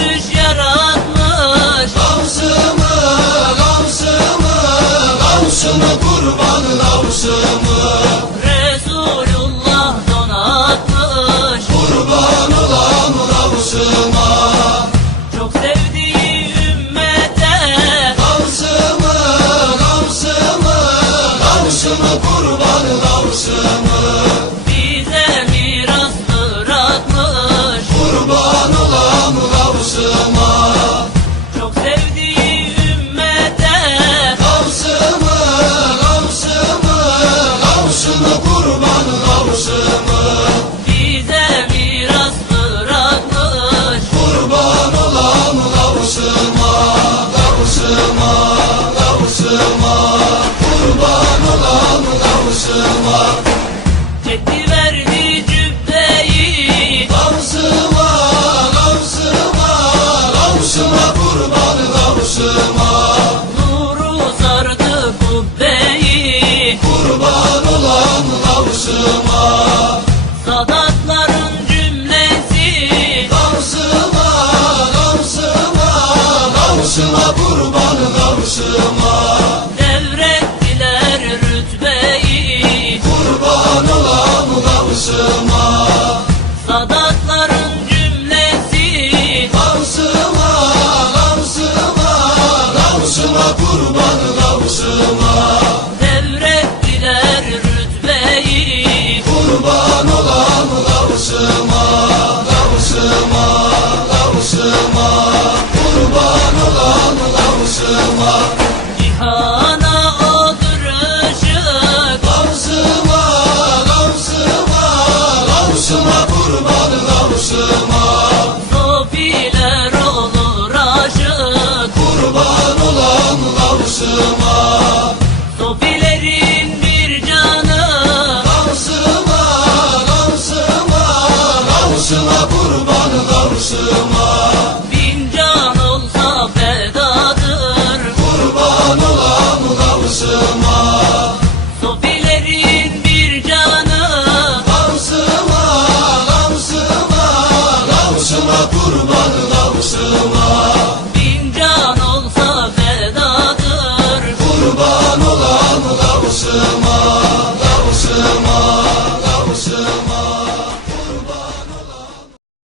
yaratmış yaratmış. Gamsımı gamsımı gamsımı kurban gamsımı Resulullah donatmış. Kurban olan gamsıma Çok sevdiği ümmete. Gamsımı gamsımı gamsımı kurban Müslüman alışıma Devrettiler rütbeyi. Kurban olan ulavışıma Sadatların cümlesi. Lavşıma, lavşıma, lavşıma kurban lavşıma Kurbanla kurbanla